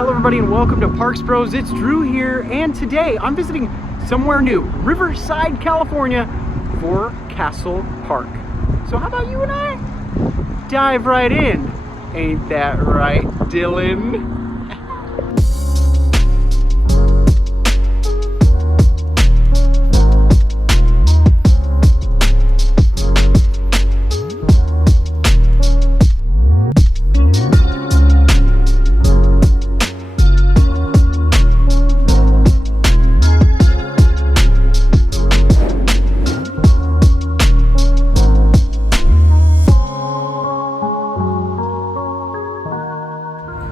Hello everybody and welcome to Parks Bros. It's Drew here, and today I'm visiting somewhere new, Riverside, California, for Castle Park. So how about you and I dive right in? Ain't that right, Dylan?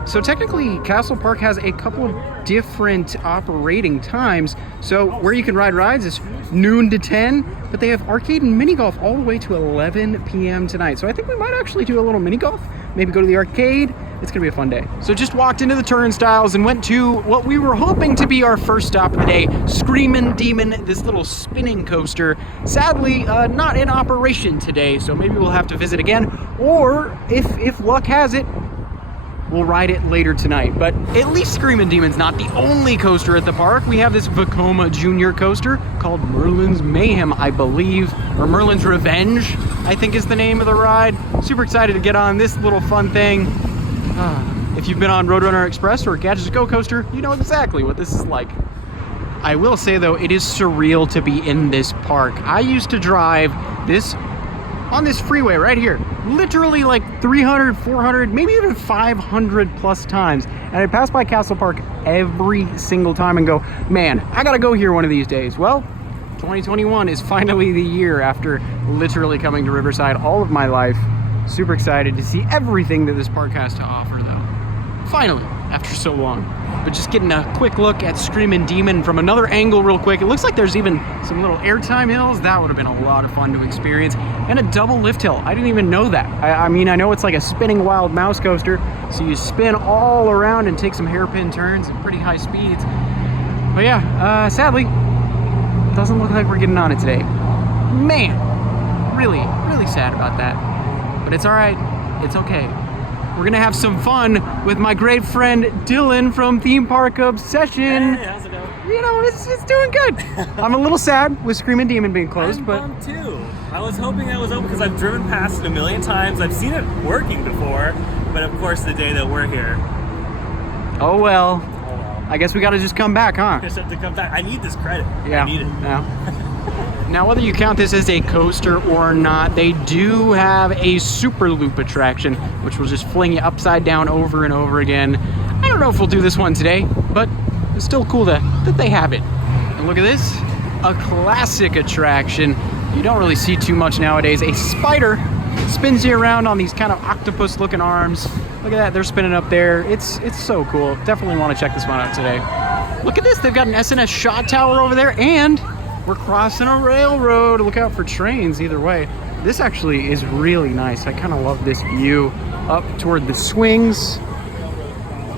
So technically, Castle Park has a couple of different operating times. So where you can ride rides is noon to 10, but they have arcade and mini golf all the way to 11 p.m. tonight. So I think we might actually do a little mini golf, maybe go to the arcade. It's gonna be a fun day. So just walked into the turnstiles and went to what we were hoping to be our first stop of the day, Screamin' Demon, this little spinning coaster. Sadly, not in operation today, so maybe we'll have to visit again, or if luck has it, we'll ride it later tonight. But at least Screamin' Demon's not the only coaster at the park. We have this Vekoma Jr. coaster called Merlin's Mayhem, I believe, or Merlin's Revenge, I think is the name of the ride. Super excited to get on this little fun thing. If you've been on Roadrunner Express or Gadgets Go coaster, you know exactly what this is like. I will say though, it is surreal to be in this park. I used to drive this on this freeway right here, literally like 300, 400, maybe even 500 plus times. And I pass by Castle Park every single time and go, man, I gotta go here one of these days. Well, 2021 is finally the year after literally coming to Riverside all of my life. Super excited to see everything that this park has to offer though. Finally, after so long. But just getting a quick look at Screamin' Demon from another angle real quick. It looks like there's even some little airtime hills. That would have been a lot of fun to experience. And a double lift hill. I didn't even know that. I mean, I know it's like a spinning wild mouse coaster, so you spin all around and take some hairpin turns at pretty high speeds. But yeah, sadly, doesn't look like we're getting on it today. Man, really sad about that. But it's all right. It's okay. We're gonna have some fun with my great friend Dylan from Theme Park Obsession. Hey, how's it going? You know, it's doing good. I'm a little sad with Screamin' Demon being closed, but I'm bummed too. I was hoping that was open because I've driven past it a million times. I've seen it working before, but of course the day that we're here. oh well. I guess we gotta just come back, huh? I just have to come back. I need this credit. Yeah. I need it. Yeah. Now, whether you count this as a coaster or not, they do have a super loop attraction, which will just fling you upside down over and over again. I don't know if we'll do this one today, but it's still cool that they have it. And look at this, a classic attraction. You don't really see too much nowadays. A spider spins you around on these kind of octopus-looking arms. Look at that, they're spinning up there. It's so cool. Definitely want to check this one out today. Look at this, they've got an SNS shot tower over there, and we're crossing a railroad. Look out for trains either way. This actually is really nice. I kind of love this view up toward the swings.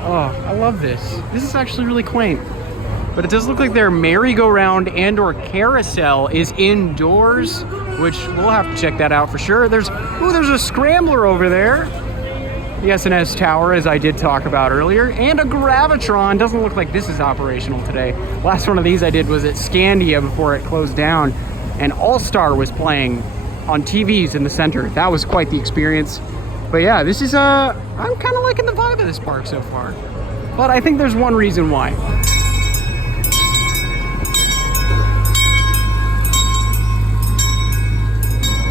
Oh, I love this. This is actually really quaint. But it does look like their merry-go-round and or carousel is indoors, which we'll have to check that out for sure. There's a scrambler over there. The SNS tower, as I did talk about earlier, and a Gravitron. Doesn't look like this is operational today. Last one of these I did was at Scandia before it closed down, and All-Star was playing on TVs in the center. That was quite the experience. But yeah, this is I'm kind of liking the vibe of this park so far. But I think there's one reason why.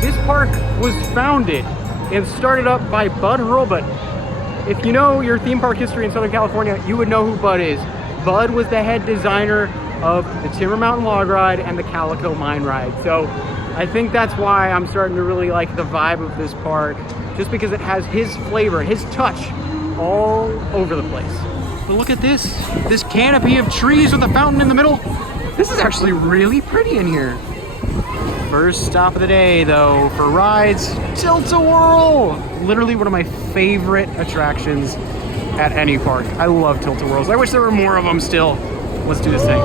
This park was founded and started up by Bud Hurlbut. If you know your theme park history in Southern California, you would know who Bud is. Bud was the head designer of the Timber Mountain Log Ride and the Calico Mine Ride. So I think that's why I'm starting to really like the vibe of this park, just because it has his flavor, his touch all over the place. But look at this canopy of trees with a fountain in the middle. This is actually really pretty in here. First stop of the day though for rides, Tilt-a-whirl. Literally one of my favorite attractions at any park. I love Tilt-a-whirls. I wish there were more of them still. Let's do this thing.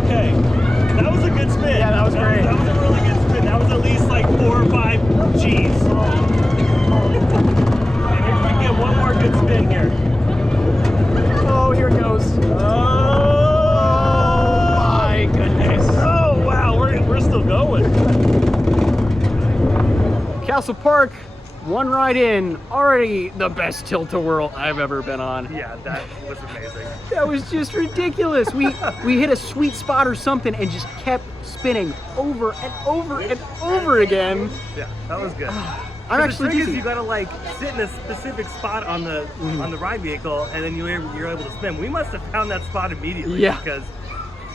Okay, that was a good spin. Yeah, that was great. That was a really good spin. That was at least like 4 or 5 G's. Castle Park. One ride in, already the best Tilt-a-whirl I've ever been on. Yeah, that was amazing. That was just ridiculous. We hit a sweet spot or something and just kept spinning over and over and over again. Yeah, that was good. I'm actually the trick is dizzy. you gotta like sit in a specific spot on the ride vehicle, and then you're able to spin. We must have found that spot immediately because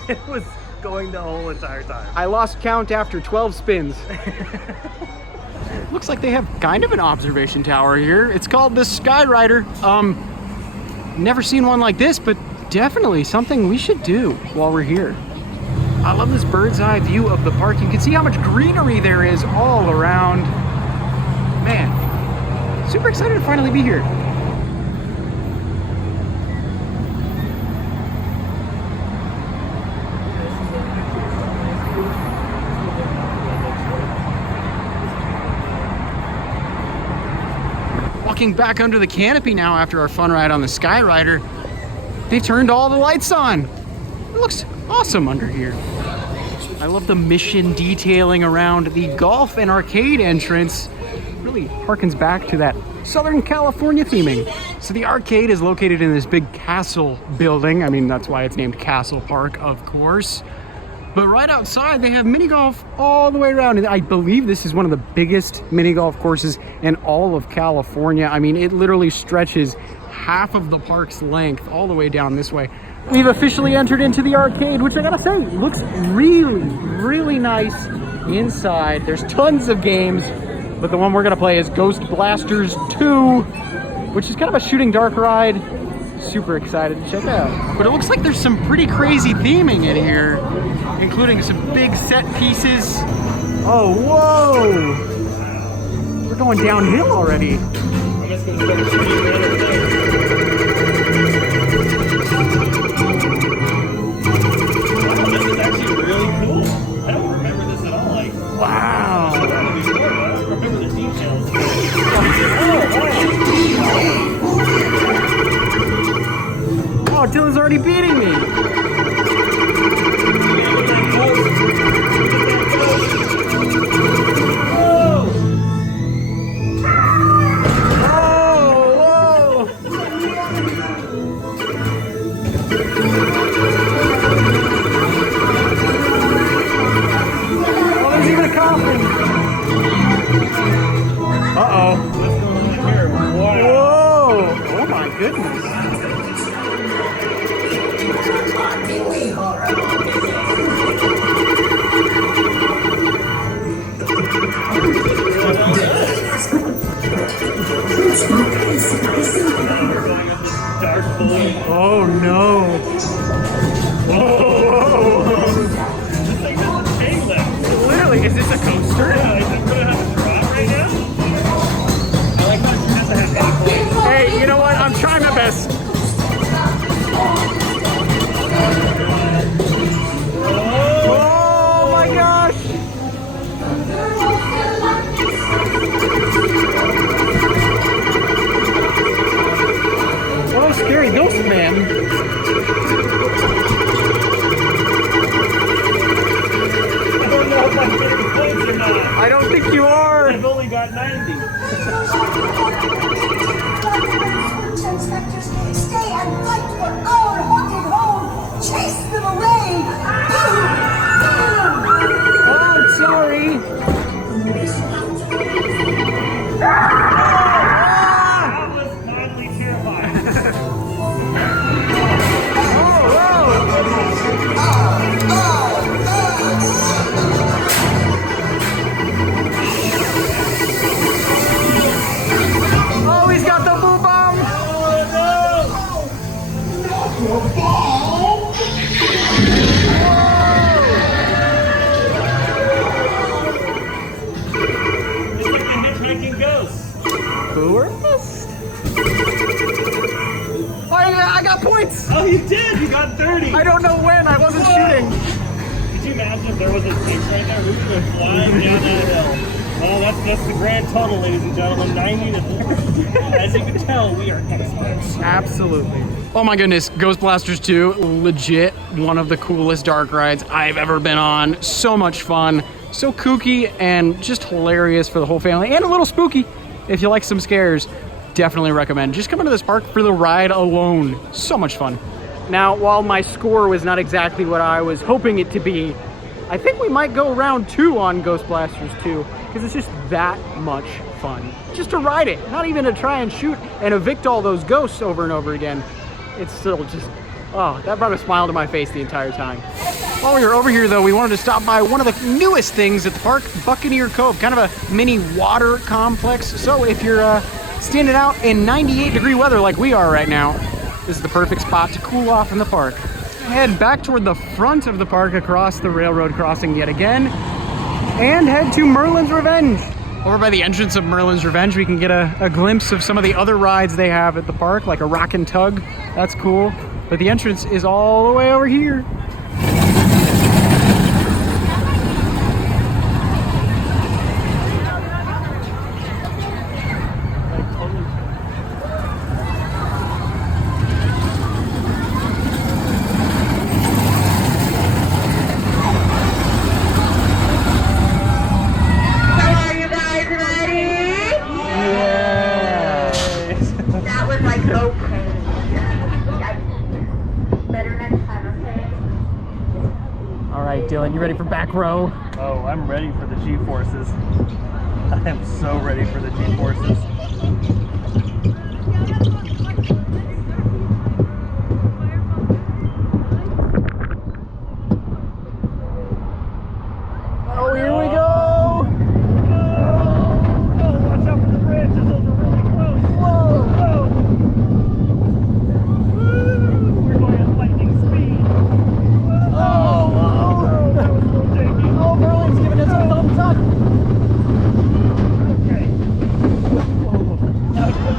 it was going the whole entire time. I lost count after 12 spins. Looks like they have kind of an observation tower here. It's called the Skyrider. Never seen one like this, but definitely something we should do while we're here. I love this bird's eye view of the park. You can see how much greenery there is all around. Man, super excited to finally be here. Walking back under the canopy now after our fun ride on the Skyrider. They turned all the lights on. It looks awesome under here. I love the mission detailing around the golf and arcade entrance. Really harkens back to that Southern California theming. So the arcade is located in this big castle building. I mean, that's why it's named Castle Park, of course. But right outside, they have mini golf all the way around. And I believe this is one of the biggest mini golf courses in all of California. I mean, it literally stretches half of the park's length all the way down this way. We've officially entered into the arcade, which I gotta say, looks really, really nice inside. There's tons of games, but the one we're gonna play is Ghost Blasters 2, which is kind of a shooting dark ride. Super excited to check out. But it looks like there's some pretty crazy theming in here, including some big set pieces. Oh, whoa! We're going downhill already. This is actually really cool. I don't remember this at all. Like, Wow. I don't remember the details. Oh, Dylan's already beating me. Oh no! Whoa! This thing has a chain lift. Literally, is this a coaster? Yeah, is it gonna have a drop right now? I like how it has to have that point. Hey, you know what? I'm trying my best. Oh my gosh! Oh, scary ghost man. I don't know if I'm getting points or not. I don't think you are. I've only got 90. Inspectors, stay and fight for our haunted home! Chase them away! Oh, sorry. That was mildly terrifying. Oh, he's got the boom bomb. It's like the hitchhiking ghost. Tourist? Oh, I got points. Oh, you did! You got 30! I don't know when. I wasn't shooting. Could you imagine if there was a six right there? We would have been flying down that hill. Well, that's the grand total, ladies and gentlemen. 90 to 30. As you can tell, we are experts. Absolutely. Oh my goodness, Ghost Blasters 2, legit one of the coolest dark rides I've ever been on. So much fun. So kooky and just hilarious for the whole family, and a little spooky if you like some scares. Definitely recommend. Just come into this park for the ride alone. So much fun. Now, while my score was not exactly what I was hoping it to be, I think we might go round 2 on Ghost Blasters 2, because it's just that much fun. Just to ride it, not even to try and shoot and evict all those ghosts over and over again. It's still just, oh, that brought a smile to my face the entire time. While we were over here, though, we wanted to stop by one of the newest things at the park, Buccaneer Cove, kind of a mini water complex. So if you're standing out in 98-degree weather like we are right now, this is the perfect spot to cool off in the park. Head back toward the front of the park across the railroad crossing yet again, and head to Merlin's Revenge. Over by the entrance of Merlin's Revenge, we can get a glimpse of some of the other rides they have at the park, like a rock and tug. That's cool. But the entrance is all the way over here. Dylan, you ready for back row? Oh, I'm ready for the G-forces. I am so ready for the G-forces. Oh, here we go! Oh, watch out for the branches, those are really close. Whoa! Whoa! Woo! We're going at lightning speed. Oh, that was a little shaky. Oh, Merlin's giving us a thumbs up. Okay.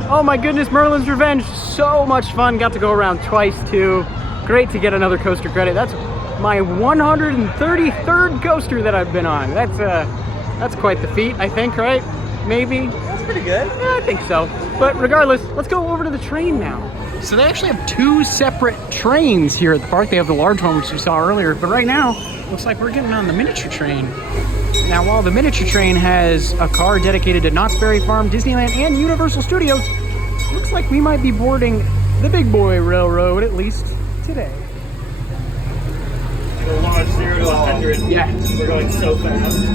Oh my goodness, Merlin's Revenge. So much fun. Got to go around twice too. Great to get another coaster credit. That's my 133rd coaster that I've been on. That's quite the feat, I think, right? Maybe? That's pretty good. Yeah, I think so. But regardless, let's go over to the train now. So they actually have 2 separate trains here at the park. They have the large one, which we saw earlier, but right now, looks like we're getting on the miniature train. Now, while the miniature train has a car dedicated to Knott's Berry Farm, Disneyland, and Universal Studios, looks like we might be boarding the Big Boy Railroad, at least today. It'll launch 0 to 100. Yeah. We're going so fast.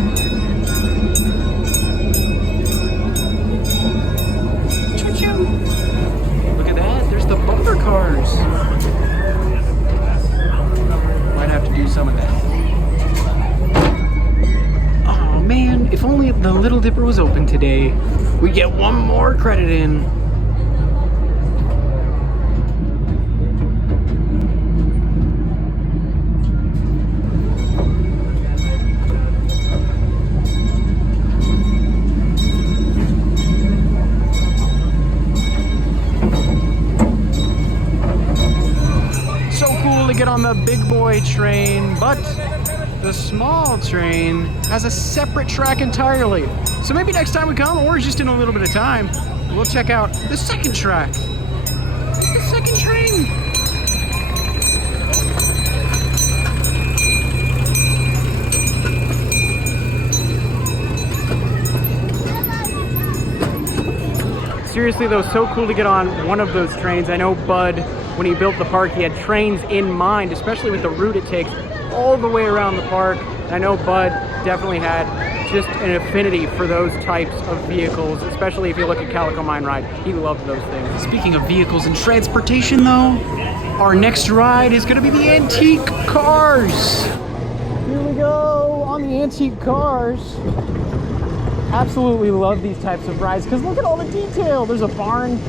Look at that, there's the bumper cars. Might have to do some of that. Oh man, if only the Little Dipper was open today. We get one more credit in. Get on the Big Boy train, but the small train has a separate track entirely. So maybe next time we come, or just in a little bit of time, we'll check out the second track. The second train. Seriously though, so cool to get on one of those trains. I know Bud, when he built the park, he had trains in mind, especially with the route it takes all the way around the park. I know Bud definitely had just an affinity for those types of vehicles, especially if you look at Calico Mine Ride. He loved those things. Speaking of vehicles and transportation though, our next ride is gonna be the antique cars. Here we go on the antique cars. Absolutely love these types of rides because look at all the detail. There's a barn,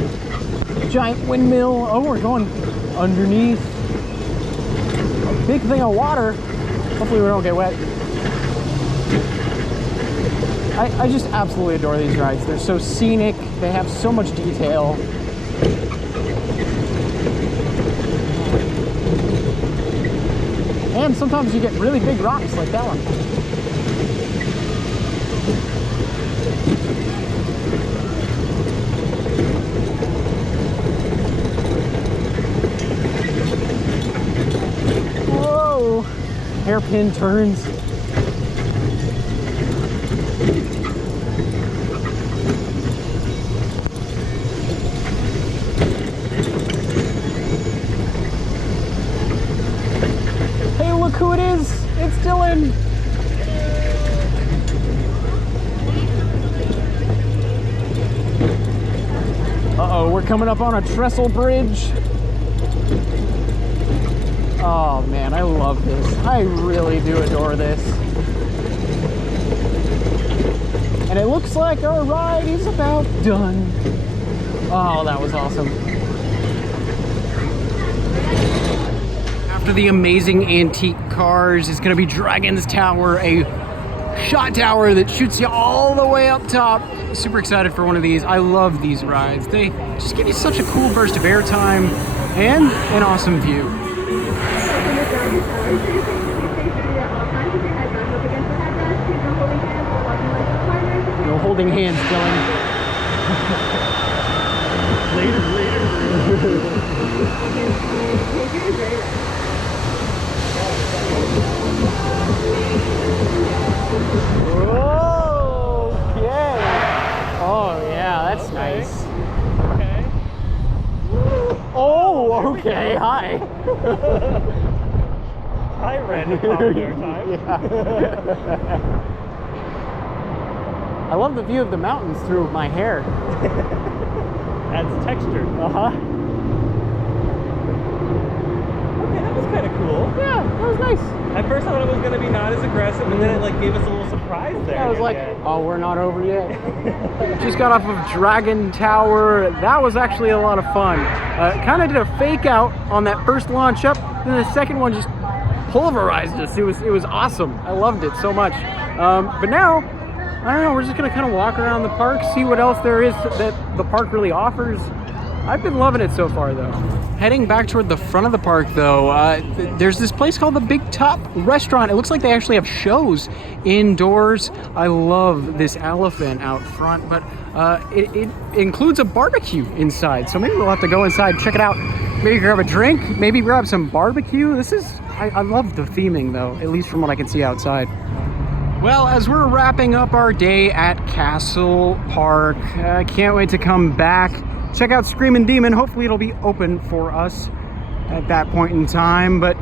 giant windmill. Oh, we're going underneath a big thing of water. Hopefully we don't get wet. I just absolutely adore these rides. They're so scenic. They have so much detail. And sometimes you get really big rocks like that one. Whoa! Hairpin turns. we're coming up on a trestle bridge. Oh man, I love this. I really do adore this. And it looks like our ride is about done. Oh, that was awesome. After the amazing antique cars is going to be Dragon's Tower, a shot tower that shoots you all the way up top. Super excited for one of these. I love these rides. They just give you such a cool burst of airtime and an awesome view. No holding hands, Dylan. Later. Okay. Oh yeah, that's nice. Okay. Oh, okay. Hi. Hi, random popular time. Yeah. I love the view of the mountains through my hair. Adds texture. Uh-huh. Okay, that was kind of cool. Yeah, that was nice. At first I thought it was going to be not as aggressive, and then it like gave us a little surprise there. I was like, oh, we're not over yet. Just got off of Dragon Tower. That was actually a lot of fun. Kind of did a fake out on that first launch up, and the second one just pulverized us. It was awesome. I loved it so much. But now, I don't know, we're just gonna kind of walk around the park, see what else there is that the park really offers. I've been loving it so far though. Heading back toward the front of the park though, there's this place called the Big Top Restaurant. It looks like they actually have shows indoors. I love this elephant out front, but it includes a barbecue inside. So maybe we'll have to go inside, check it out. Maybe grab a drink, maybe grab some barbecue. I love the theming though, at least from what I can see outside. Well, as we're wrapping up our day at Castle Park, I can't wait to come back, check out Screamin' Demon. Hopefully it'll be open for us at that point in time. But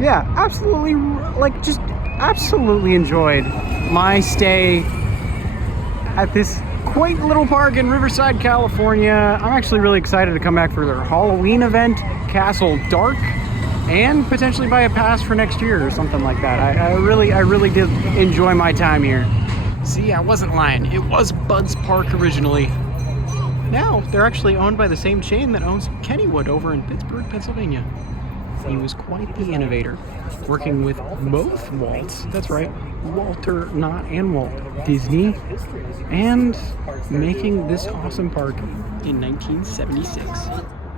yeah, absolutely, just absolutely enjoyed my stay at this quaint little park in Riverside, California. I'm actually really excited to come back for their Halloween event, Castle Dark, and potentially buy a pass for next year or something like that. I really did enjoy my time here. See, I wasn't lying. It was Bud's Park originally. Now, they're actually owned by the same chain that owns Kennywood over in Pittsburgh, Pennsylvania. He was quite the innovator, working with both Walts, that's right, Walter, Knott, and Walt Disney, and making this awesome park in 1976.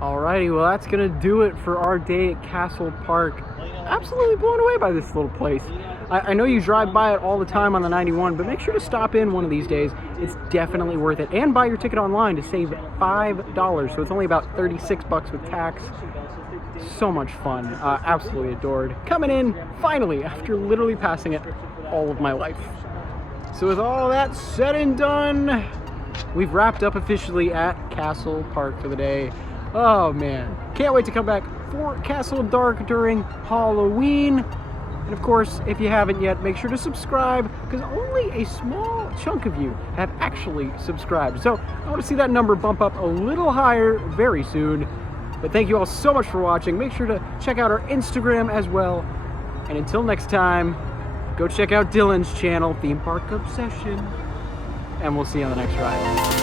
Alrighty, well that's gonna do it for our day at Castle Park. Absolutely blown away by this little place. I know you drive by it all the time on the 91, but make sure to stop in one of these days. It's definitely worth it. And buy your ticket online to save $5. So it's only about 36 bucks with tax. So much fun. Absolutely adored. Coming in, finally, after literally passing it all of my life. So with all that said and done, we've wrapped up officially at Castle Park for the day. Oh man, can't wait to come back for Castle Dark during Halloween. And of course, if you haven't yet, make sure to subscribe, because only a small chunk of you have actually subscribed. So I want to see that number bump up a little higher very soon. But thank you all so much for watching. Make sure to check out our Instagram as well. And until next time, go check out Dylan's channel, Theme Park Obsession. And we'll see you on the next ride.